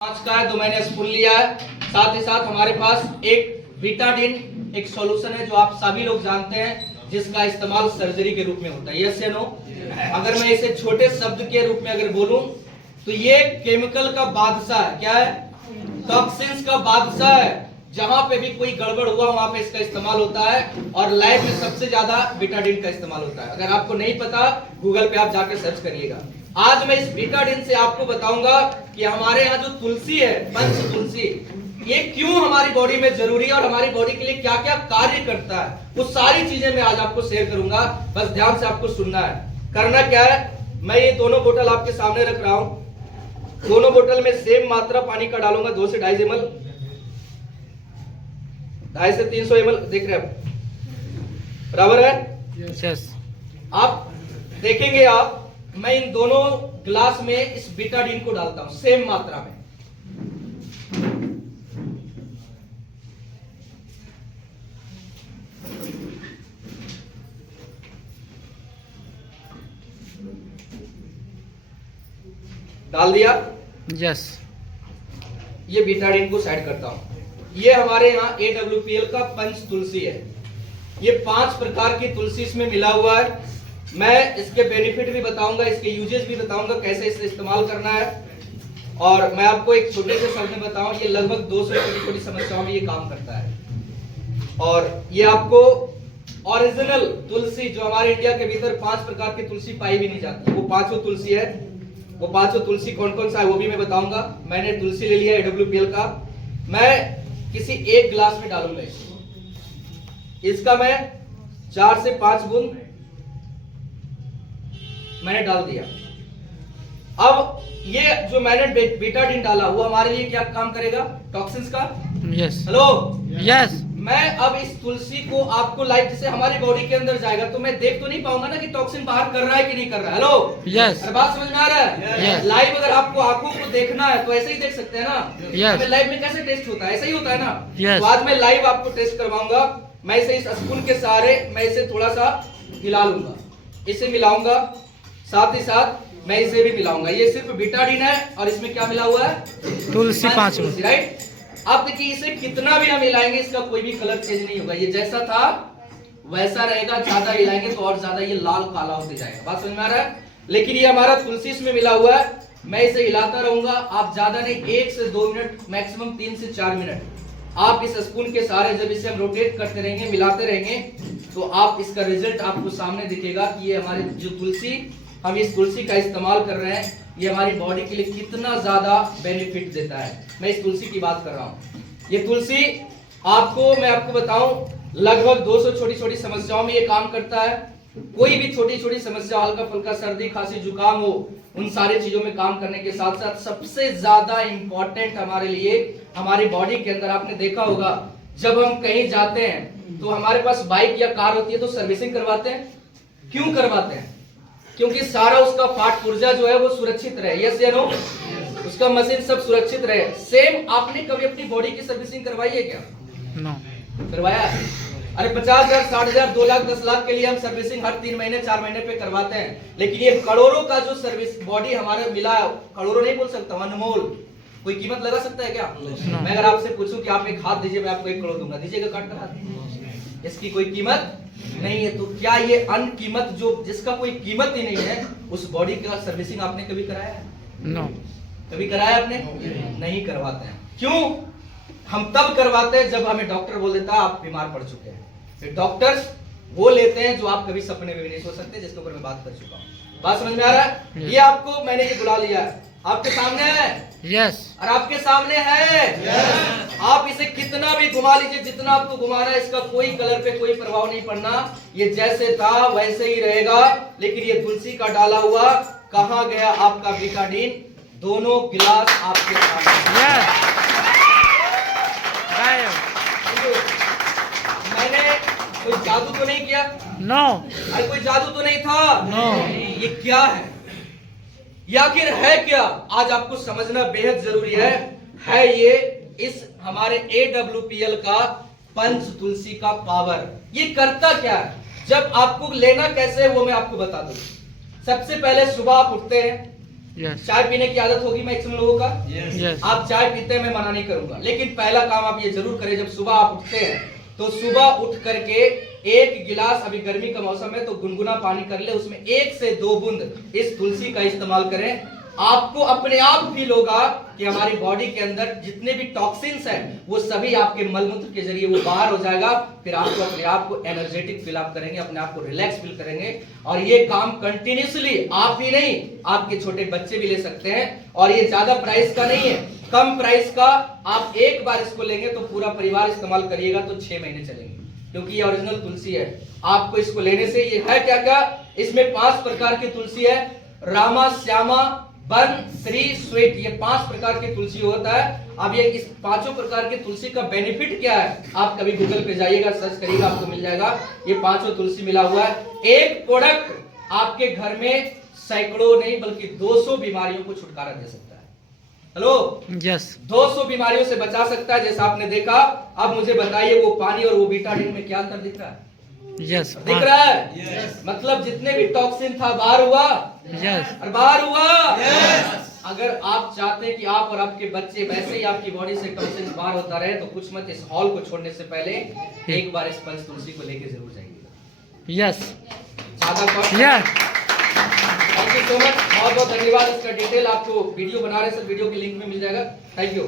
5 का है, 2 महीने स्पून लिया है। साथ ही साथ हमारे पास एक बीटाडिन एक सॉल्यूशन है जो आप सभी लोग जानते हैं, जिसका इस्तेमाल सर्जरी के रूप में होता है। यस या नो? अगर मैं इसे छोटे शब्द के रूप में अगर बोलूं तो ये केमिकल का बादशाह है। क्या है? टॉक्सिन्स का बादशाह है। जहां पे भी कोई गड़बड़ हुआ वहां पे इसका इस्तेमाल होता है और लैब में सबसे ज्यादा बीटाडिन का इस्तेमाल होता है। अगर आपको नहीं पता, गूगल पे आप जाकर सर्च करिएगा। आज मैं इस बीटाडिन से आपको बताऊंगा कि हमारे यहाँ जो तुलसी है, पंच तुलसी, ये क्यों हमारी बॉडी में जरूरी है और हमारी बॉडी के लिए क्या क्या कार्य करता है। वो सारी चीजें मैं आज आपको शेयर करूंगा। बस ध्यान से आपको सुनना है। करना क्या है, मैं ये दोनों बोतल आपके सामने रख रहा हूं। दोनों बोतल में सेम मात्रा पानी का डालूंगा, 2 से 2.5 ml, 250 से 300 ml। देख रहे हैं बराबर है? यस। आप देखेंगे, आप मैं इन दोनों ग्लास में इस बीटाडिन को डालता हूं सेम मात्रा में। डाल दिया? यस। ये बीटाडिन को साइड करता हूं। ये हमारे यहाँ AWPL का पंच तुलसी है। ये 5 प्रकार की तुलसी इसमें मिला हुआ है। मैं इसके बेनिफिट भी बताऊंगा, इसके यूजेस भी बताऊंगा, कैसे इसे इस्तेमाल करना है। और मैं आपको एक छोटे से शब्द में बताऊं, ये लगभग 200 छोटी-छोटी समस्याओं में ये काम करता है। और ये आपको ओरिजिनल तुलसी, जो हमारे इंडिया के भीतर 5 प्रकार की तुलसी पाई भी नहीं जाती, वो 5 तुलसी है। वो 5 तुलसी कौन कौन सा है वो भी मैं बताऊंगा। मैंने तुलसी ले लिया AWPL का। मैं किसी एक ग्लास में डालूंगा इसका मैं 4 से 5 बूंद मैंने डाल दिया। अब ये जो मैंने बीटाडिन डाला वो हमारे लिए क्या काम करेगा? टॉक्सिन्स का। यस। हेलो? यस। मैं अब इस तुलसी को आपको लाइव जैसे हमारी बॉडी के अंदर जाएगा तो मैं देख तो नहीं पाऊंगा ना कि टॉक्सिन बाहर कर रहा है कि नहीं कर रहा है। हेलो? यस। अरे बात समझ में आ रहा है? Yes. लाइव अगर आपको आंखों को देखना है तो ऐसे ही देख सकते हैं ना। Yes. लाइव में कैसे टेस्ट होता है? ऐसा ही होता है ना। Yes. तो आज मैं लाइव आपको टेस्ट करवाऊंगा। मैं इसे इस स्पून के सहारे मैं इसे थोड़ा सा हिला लूंगा, इसे मिलाऊंगा, साथ ही साथ मैं इसे भी मिलाऊंगा। ये सिर्फ बीटाडिन है और इसमें क्या मिला हुआ है? तुलसी 5 तुलसी, राइट? आप देखिए, इसे कितना भी हम हिलाएंगे इसका कोई भी कलर चेंज नहीं होगा। ये जैसा था वैसा रहेगा। ज्यादा हिलाएंगे तो और ज्यादा ये लाल काला होते जाएगा। बात समझ में आ रहा है? लेकिन ये हमारा तुलसी इसमें मिला हुआ है। मैं इसे हिलाता रहूंगा। आप ज्यादा नहीं, 1 से 2 मिनट, मैक्सिमम 3 से 4 मिनट आप इस स्पून के सहारे जब इसे हम रोटेट करते रहेंगे, मिलाते रहेंगे, तो आप इसका रिजल्ट आपको सामने दिखेगा कि ये हमारी जो तुलसी, हम इस तुलसी का इस्तेमाल कर रहे हैं, ये हमारी बॉडी के लिए कितना ज्यादा बेनिफिट देता है। मैं इस तुलसी की बात कर रहा हूँ। ये तुलसी आपको, मैं आपको बताऊं, लगभग 200 छोटी-छोटी समस्याओं में ये काम करता है। कोई भी छोटी-छोटी समस्या, हल्का फुल्का सर्दी खांसी जुकाम हो, उन सारे चीजों में काम करने के साथ साथ सबसे ज्यादा इंपॉर्टेंट हमारे लिए, हमारी बॉडी के अंदर आपने देखा होगा, जब हम कहीं जाते हैं तो हमारे पास बाइक या कार होती है तो सर्विसिंग करवाते हैं। क्यों करवाते हैं? क्योंकि सारा उसका पार्ट पुर्जा जो है वो सुरक्षित रहे। यस या नो? उसका मशीन सब सुरक्षित रहे। सेम आपने कभी अपनी बॉडी की सर्विसिंग करवाई है क्या? नो। करवाया? अरे 50,000, 60,000, 2 लाख, 10 लाख के लिए हम सर्विसिंग हर 3 महीने 4 महीने पे करवाते हैं। लेकिन ये करोड़ों का जो सर्विस बॉडी हमारे मिला है, करोड़ों नहीं बोल सकता, अनमोल, कोई कीमत लगा सकता है क्या? मैं अगर आपसे पूछूं कि आप एक हाथ दीजिए, मैं आपको 1 करोड़ दूंगा, दीजिएगा काट कर हाथ? इसकी कोई कीमत नहीं है। तो क्या ये अनकीमत, जो जिसका कोई कीमत ही नहीं है, उस बॉडी का सर्विसिंग आपने कभी कराया है? नो। कभी कराया आपने? नहीं करवाते हैं। क्यों? हम तब करवाते हैं जब हमें डॉक्टर बोल देता है आप बीमार पड़ चुके हैं। फिर डॉक्टर्स वो लेते हैं जो आप कभी सपने में भी नहीं सोच सकते, जिसके ऊपर मैं बात कर चुका हूं। बात समझ में आ रहा है? ये आपको मैंने ये बुला लिया है, आपके सामने है। यस। और आपके सामने है। yes. आप इसे कितना भी घुमा लीजिए, जितना आपको घुमाना है, इसका कोई कलर पे कोई प्रभाव नहीं पड़ना। ये जैसे था वैसे ही रहेगा। लेकिन ये तुलसी का डाला हुआ कहां गया आपका बीटाडिन? दोनों गिलास आपके सामने। यस। मैंने कोई जादू तो नहीं किया? नो। अरे कोई जादू तो नहीं था? नो। ये क्या है? ये आखिर है क्या? आज आपको समझना बेहद जरूरी है ये इस हमारे AWPL का पंच तुलसी का पावर। ये करता क्या है? जब आपको लेना कैसे है वो मैं आपको बता दूं। सबसे पहले सुबह आप उठते हैं, यस चाय पीने की आदत होगी मैक्सिमम लोगों का। यस आप चाय पीते हैं, मैं मना नहीं करूंगा, लेकिन पहला काम आप ये जरूर करें, जब सुबह आप उठते हैं तो सुबह उठ करके एक गिलास, अभी गर्मी का मौसम है तो गुनगुना पानी कर ले, उसमें 1 से 2 बूंद इस तुलसी का इस्तेमाल करें। आपको अपने आप फील होगा कि हमारी बॉडी के अंदर जितने भी टॉक्सिन्स हैं वो सभी आपके मलमूत्र के जरिए वो बाहर हो जाएगा। फिर आपको अपने आप को एनर्जेटिक फील आप करेंगे, अपने आप को रिलैक्स फील करेंगे। और ये काम कंटिन्यूसली आप ही नहीं, आपके छोटे बच्चे भी ले सकते हैं। और ये ज्यादा प्राइस का नहीं है, कम प्राइस का। आप एक बार इसको लेंगे तो पूरा परिवार इस्तेमाल करिएगा तो 6 महीने चलेंगे, क्योंकि ये ओरिजिनल तुलसी है। आपको इसको लेने से ये है क्या क्या, इसमें 5 प्रकार की तुलसी है, रामा, श्यामा, वन, श्री, स्वीट, ये 5 प्रकार की तुलसी होता है। अब ये इस 5 प्रकार की तुलसी का बेनिफिट क्या है, आप कभी गूगल पे जाइएगा, सर्च करिएगा, आपको मिल जाएगा। ये 5 तुलसी मिला हुआ है। एक प्रोडक्ट आपके घर में सैकड़ों नहीं बल्कि 200 बीमारियों को छुटकारा दे सकता है। हेलो, यस 200 बीमारियों से बचा सकता है, जैसा आपने देखा। अब मुझे बताइए वो पानी और वो बीटाडीन में क्या अंतर दिख रहा है? यस दिख रहा है? मतलब जितने भी टॉक्सिन था बाहर हुआ, यस और बाहर हुआ। अगर आप चाहते हैं कि आप और आपके बच्चे वैसे ही आपकी बॉडी से टॉक्सिन बाहर होता रहे, तो कुछ मत, इस हॉल को छोड़ने से पहले एक बार इस पंच तुलसी को लेके जरूर जाइएगा। यस ज्यादा cost. Yes thank you so much, बहुत बहुत धन्यवाद। इसका डिटेल आपको वीडियो बना रहे सर, वीडियो के लिंक में मिल जाएगा। Thank you.